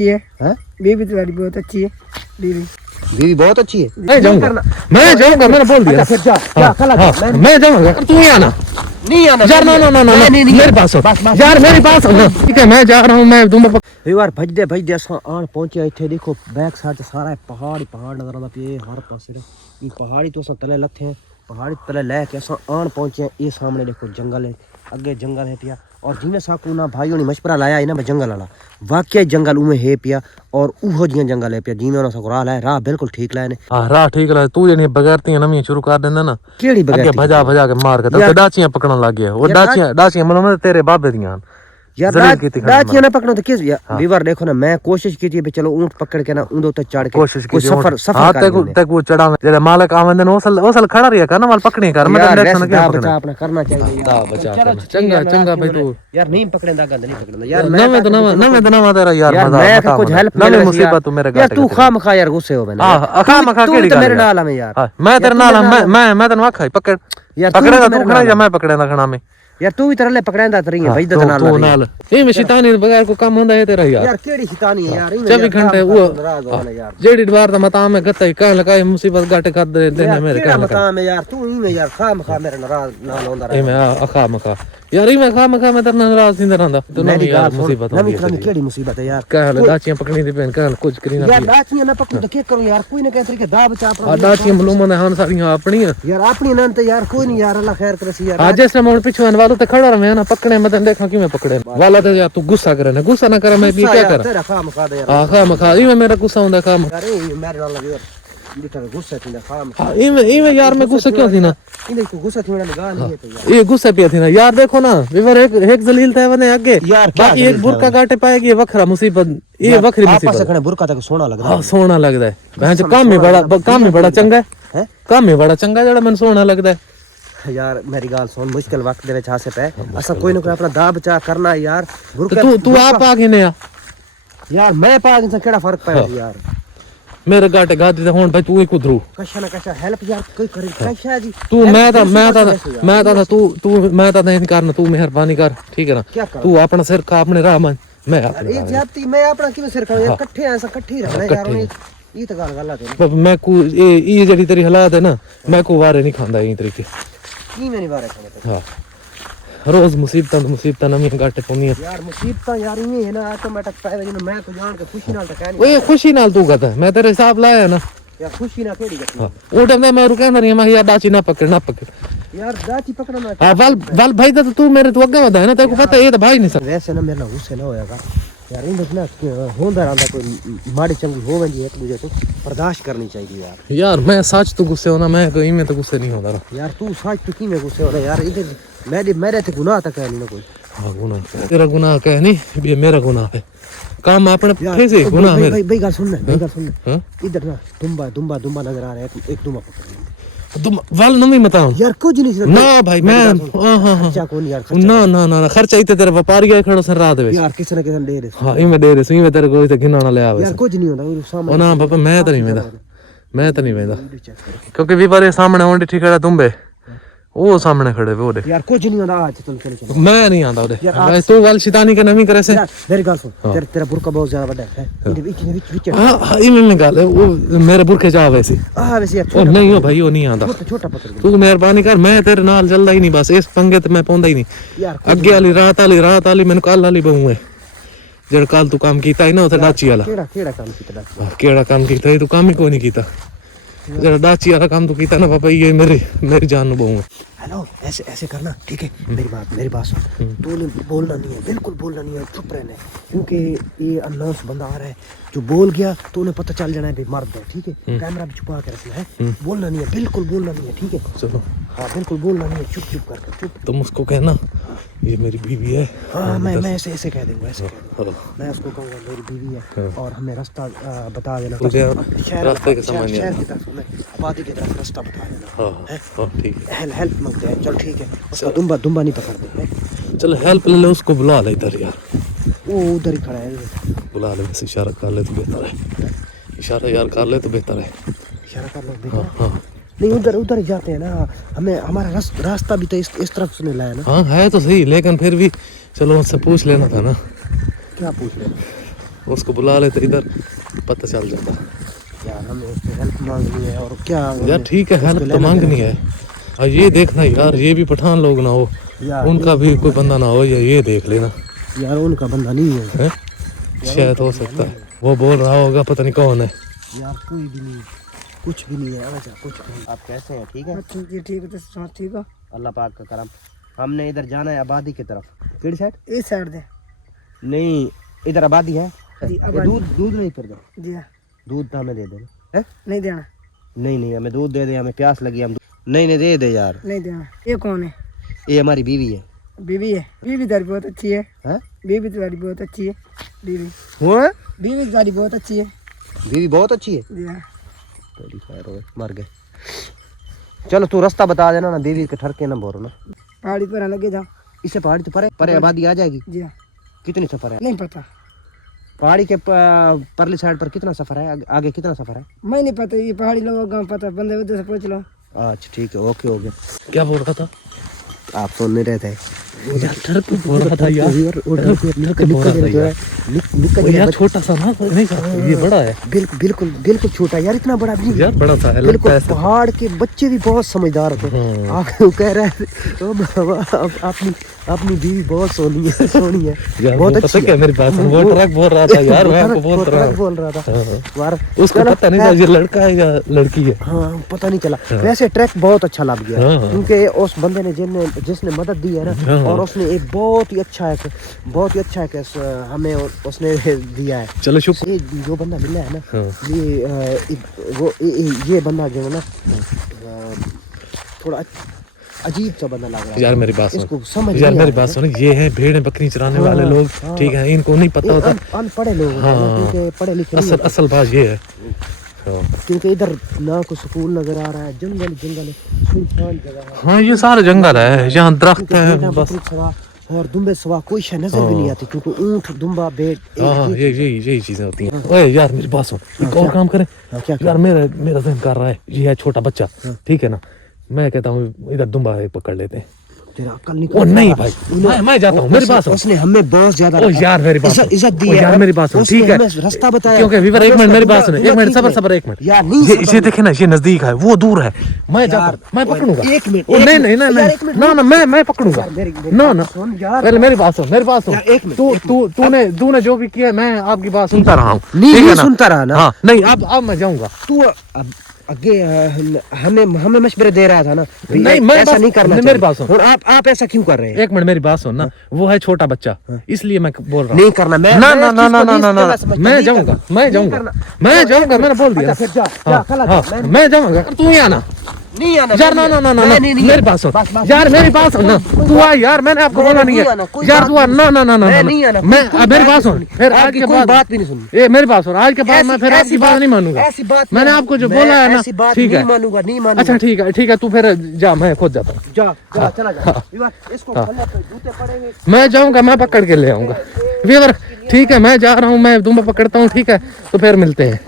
अच्छी है। बीवी तुम्हारी बहुत अच्छी है। बीवी बहुत अच्छी है। मैं जाऊंगा मैंने बोल दिया। फिर जा कल मैं जाऊंगा, तू ही आना। नहीं आना यार ना मेरे पास हो यार, मेरे पास हो ना। ठीक है मैं जा रहा हूँ, मैं दूंगा। एक बार भजदे अस आन पहुंचे इतने। देखो बैक साइड सारा पहाड़ नजर आता पे हर पासे। ये पहाड़ी तो अस तले लथे हैं, पहाड़ी तले लैके अस आन पहुंचे। ये सामने देखो जंगल है, अगे जंगल है पिया। और जिमें साकू ना भाइयों ने मशवरा लाया है ना मैं जंगल वाला वाकई जंगल उमें है पिया। और उहो जियां जंगल है पिया जिमें उन्होंने साकू राह लाया। राह बिल्कुल ठीक लाया ने। हां राह ठीक लाया। तू जनी बगैरती नमी शुरू कर देंदा ना, केड़ी बगैरती भजा के मार के तो डाचियां पकड़न लग गया। वो डाचियां मतलब तेरे बाबे दियां यार। डाचियां ना पकड़ो तो किस वीवर देखो ना। मैं कोशिश की थी चलो ऊंट पकड़ के ना ऊंट उते चढ़ के कोशिश की सफर तक वो चढ़ा जेड़ा मालिक आवेंदे ने ओसल खड़ा रिया कर ना वाल पकड़ी कर। मैं देखना क्या बचा अपना करना चाहिए दा बचा करना। चंगा भाई तू यार नहीं पकड़ेंदा गंद नहीं पकड़ना यार। नवे तेरा यार मजा मैं कुछ हेल्प नवे मुसीबत तू मेरे यार। तू खामखा यार गुस्से हो मैंने। हां खामखा केड़ी गल मेरे नाल है यार। मैं तेरे नाल मैं तन्नू आखा पकड़ यार। पकड़ेगा तू खड़ा या मैं पकड़ेंदा खड़ा में यार। तू भी तरले पकड़ेंदा तरी है भाई द नाल तू नाल। ए में शैतानी बगैर को काम होंदा है तेरा यार। यार केड़ी शैतानी है यार। 24 घंटे वो जेडी बार दा मता में गत्ता कह लगाई मुसीबत गाटे कर दे मेरे कह मता में यार। तू ही में यार खामखा मेरे नाल होंदा रहा। ए मैं आखा मखा यार। ई मैं खामखा मैं तेरे नाराज नहीं रहंदा। तू ना यार मुसीबत नवी तरह केड़ी मुसीबत है यार। कह ले दाचियां पकड़ी दी पेन कह कुछ करी ना यार। दाचियां ना पकड़ तो के करूं यार। कोई ना कह तरीके दा बचा अपना। दाचियां मालूम है हां सारियां अपनी यार अपनी ना तो यार कोई नहीं यार। अल्लाह खैर करे सी यार। आज से मोड़ पिछुआन वालों ते खड़ा रहे ना पकड़े मत देखा कि मैं पकड़े वाला तो यार। तू गुस्सा करे ना, गुस्सा ना करे मैं भी क्या कर। तेरा खामखा दे यार। हां खामखा ई मेरा गुस्सा होंदा खाम यार। ए मेरे नाल लगे यार बेटा गुस्सा थी ना खामखा। ई यार मैं गुस्सा क्यों थी ना। इने को गुस्सा थी मेरा लगा नहीं है तो यार। ये गुस्सा पिया थी ना यार। देखो ना विवर एक जलील था वने आगे यार। बाकी एक बुरका काटे पाएगी ये वखरा मुसीबत। ये वखरी मुसीबत आपस में बुरका तक सोना लग रहा है। हां सोना लगदा है। मैं जो काम में बड़ा चंगा है। काम में बड़ा चंगा जेड़ा मैंने सोना लगदा है यार। मेरी गाल सुन मुश्किल वक्त दे विच हासे पे असा कोई ना कोई अपना दा बचा करना यार। तू आप आगे ने यार मैं पाग से केड़ा फर्क पाया यार। मेरे गाटे गादी ते हुन भाई तू ही कुदरू कशा ना कशा हेल्प यार कोई करे कशा जी। तू मैं तो नहीं करना। तू मेहरबानी कर ठीक है ना। तू अपना सिर खा अपने राह में मैं अपने ये जाती मैं अपना किवें सिर खाऊं यार। इकट्ठे ऐसा इकट्ठे रहना यार। ये तो गलत है। मैं को ये जड़ी तेरी हालात है ना मैं को वारे नहीं खांदा ई तरीके की मैं नहीं वारे खांदा। हां रोज मुसीबत नमी गाटे पोनी यार। मुसीबत यार ये है ना ऑटोमेटिक पाए जिन मैं तो जान के खुशी नाल तो कह नहीं। ओए खुशी नाल तू कहता मैं तेरे हिसाब लाया ना यार। खुशी ना केड़ी गत। ओ टाइम मैं रुके ना मैं यार दाची ना पकड़ यार। दाची पकड़ना हां वाल भाई तो तू मेरे तो आगे वधा है ना। तेरे को पता है ये तो भाई नहीं सब। वैसे ना मेरे ना गुस्से ना होएगा यार। इन ना होंदा रहंदा कोई माड़ी चंगी हो वेंदी एक दूजे तो बर्दाश्त करनी चाहिए यार। यार मैं सच तो गुस्से होना मैं कोई में तो गुस्से नहीं होता ना यार। तू सच तो की में गुस्से होना यार। इधर मेरे ते गुनाह तक है नहीं ना कोई। हां गुनाह तेरा गुनाह कह नहीं ये मेरा गुनाह है। काम अपने कैसे गुनाह मेरे भाई गाल सुन इधर ना दुम्बा नजर आ रहा है। एक दुम्बा पकड़ तुम वाल नमी बताओ यार। कुछ नहीं ना भाई मैं खर्चा कौन यार। ना खर्चा इते तेरे व्यापारी आए खड़ो सर रात में यार। किसी ना किसी दे दे। हां इमे दे रहे इमे तेरे को इते गिनाना ले आवे यार। कुछ नहीं होता वो सामने। ना पापा मैं तो नहीं वेंदा क्योंकि भी बारे सामने होंडी ठीक है तुम्बे वो सामने खड़े वे ओदे यार। कुछ नहीं होता आज चल मैं नहीं आंदा ओदे भाई तू वाल शैतानी के नमी करे से यार। मेरी गाल सुन तेरा बुरका बहुत ज्यादा बड़ा है। इधर बीच हां इमे में गाल वो मेरे बुरके जा वैसे वैसे यार। ओ नहीं हो भाई वो नहीं आंदा छोटा पकड़ तू मेहरबानी कर। मैं तेरे नाल चलदा ही नहीं बस इस पंगे ते मैं पौंदा ही नहीं यार। अगे वाली रात वाली मैंने कल वाली बहू है जेड़ कल तू काम कीता है ना उथे डाची वाला केड़ा काम कीता तू काम ही कोई नहीं कीता। जरा डाची वाला काम तू कीता ना पापा ये मेरी जान बहू है। हेलो ऐसे करना ठीक है। मेरी बात सुन। तूने बोलना नहीं है बिल्कुल बोलना नहीं है। चुप रहना है क्योंकि ये अननोस बंदा आ रहा है। जो बोल गया तो उन्हें पता चल जाना है मर्द है ठीक है। कैमरा भी छुपा के रखना है। बोलना नहीं है बिल्कुल बोलना नहीं है ठीक है। चलो हाँ बिल्कुल बोलना नहीं है। चुप करके चुप। तुम उसको कहना ये मेरी बीवी है। हाँ मैं ऐसे कह दूंगा ऐसे कह दूंगा। मैं उसको कहूँगा मेरी बीवी है और हमें रास्ता बता देना। रास्ते के समय शहर की तरफ हमें आबादी की तरफ रास्ता बता देना। हाँ ठीक है। हेल्प मांगते हैं चल ठीक है। उसका दुम्बा नहीं पकड़ते। चल हेल्प ले ले उसको बुला ले इधर यार। वो उधर ही खड़ा है। बुला ले बस इशारा कर ले तो बेहतर है। इशारा यार कर ले तो बेहतर है। इशारा कर लो। हाँ नहीं उधर ही जाते हैं ना। हमें हमारा रास्ता भी तो इस तरफ से लाया ना। हाँ है तो सही लेकिन फिर भी चलो उससे पूछ लेना था ना। क्या पूछ लेना। उसको बुला लेते इधर, पता चल जाता। यार हमें उससे हेल्प मांगनी है और क्या यार ठीक है, हेल्प तो मांगनी है। और ये देखना यार, ये भी पठान लोग ना हो, उनका भी कोई बंदा ना हो, ये देख लेना यार। उनका बंदा नहीं है, शायद हो सकता है वो बोल रहा होगा, पता नहीं कौन है यार। कोई भी नहीं, कुछ भी नहीं है, अच्छा कुछ भी नहीं। आप कैसे हैं? ठीक है जी ठीक है, तो ठीक हो। अल्लाह पाक का करम। हमने इधर जाना है आबादी की तरफ। किस साइड? इस साइड दे। नहीं, इधर आबादी है। जी, ये आबादी। दूध नहीं फिर दो। जी हाँ। दूध तो हमें दे देना है। नहीं देना। नहीं हमें दूध दे दे, हमें प्यास लगी, हम नहीं दे दे यार। नहीं देना। ये कौन है? ये हमारी बीवी है। बीवी है? बीवी तारी बहुत अच्छी है। हैं? बीवी तारी बहुत अच्छी है। बीवी हुआ? बीवी तारी बहुत अच्छी है। बीवी बहुत अच्छी है। जी हाँ। तो खैर हो गए, मर गए। चलो तू रास्ता बता देना ना, बीवी के ठरके ना बोलो ना। पहाड़ी पर लगे जाओ। इससे पहाड़ी तो परे आबादी आ जाएगी। जी हाँ। कितनी सफर है? नहीं पता। पहाड़ी के परली साइड पर कितना सफर है? आगे कितना सफर है? मैं नहीं पता, ये पहाड़ी लोगों का पता, बंदे उधर से पूछ लो। अच्छा ठीक है, ओके हो गया। क्या बोल रहा था? आप सुन नहीं रहे थे यार, ठरक बोल रहा था यार, निकल यार छोटा सा ना, नहीं ये बड़ा है। बिल्कुल छोटा यार, इतना बड़ा भी यार, बड़ा सा है, बिल्कुल। पहाड़ के बच्चे भी बहुत समझदार होते हैं। आप कह रहे हैं अपनी बीवी बहुत सोनी है, बहुत अच्छी है। क्या मेरी बात सुन, वो ट्रक बोल रहा था यार, मैं आपको बोल रहा था। उसको पता नहीं था ये लड़का है या लड़की है। हाँ, पता नहीं चला। वैसे ट्रैक बहुत अच्छा लग गया, क्योंकि उस बंदे ने जिसने मदद दी है ना, और उसने एक बहुत ही अच्छा है हमें उसने दिया है। चलो शुक्र। ये जो बंदा मिला है ना, ये बंदा जो है ना, थोड़ा अजीब सा बंदा लग रहा है यार। मेरी बात इसको सुन समझ यार, नहीं मेरी आ बात रहा सुन, ये हैं भेड़ बकरी चराने वाले लोग, ठीक है, इनको नहीं पता होता। अनपढ़े लोग हैं, क्योंकि पढ़े लिखे नहीं होते। असल बात ये है, क्योंकि इधर ना कोई स्कूल नजर आ रहा है, जंगल है, सुनसान जगह है। हाँ ये सारे जंगल है, यहाँ दरख्त है बस, और दुम्बे सवा कोई शय नजर भी नहीं आती, क्योंकि ऊंट दुम्बा बेट हाँ यही चीजें होती हैं। ओए यार मेरी बात सुन, एक और काम करें यार, मेरा ज़हन कर रहा है, ये है छोटा बच्चा, ठीक है ना, मैं कहता हूँ इधर दुम्बा पकड़ लेते हैं। तेरा अकल नहीं? ओ नहीं भाई, मैं जाता हूँ, मेरी बात सुन। उसने हमें बहुत ज्यादा यार मेरी बात इज्जत दी है है यार, मेरी बात सुन, ठीक है, रास्ता बताया। क्योंकि वीवर एक मिनट मेरी बात सुन, एक मिनट सबर एक मिनट यार। ये देखे ना, ये नजदीक है, वो दूर है, मैं जाता, मैं पकड़ूंगा। एक मिनट, नहीं मैं पकड़ूंगा। ना पहले मेरी बात सुन, तूने जो भी किया, मैं आपकी बात सुनता रहा हूँ, नहीं सुनता रहा ना। हाँ नहीं, अब मैं जाऊंगा। तू आगे हमें मशवरे दे रहा था ना, नहीं मैं ऐसा नहीं करना। मेरी बात सुन, और आप ऐसा क्यों कर रहे हैं? एक मिनट मेरी बात सुन ना, वो है छोटा बच्चा, इसलिए मैं बोल रहा हूँ नहीं करना। मैं ना, मैं जाऊंगा, मैंने बोल दिया। मैं जाऊंगा, तू ही आना। नहीं आना यार ना मेरी बात सुन यार, मेरी बात सुन ना, तू आ यार, मैंने आपको बोला नहीं है यार, तू आ ना मैं मेरी बात सुन, फिर आज के बाद बात भी नहीं सुन। ये मेरी बात सुन, आज के बाद मैं फिर आपकी बात नहीं मानूंगा। ऐसी बात मैंने आपको जो बोला है ना, ठीक है, नहीं मानूंगा। अच्छा ठीक है, तू फिर जा, मैं खुद जाता हूँ। जा चला जा। इसको जूते पड़ेंगे। मैं जाऊंगा, मैं पकड़ के ले आऊंगा वीवर, ठीक है, मैं जा रहा हूँ, मैं दुम्बा पकड़ता हूँ, ठीक है, तो फिर मिलते हैं।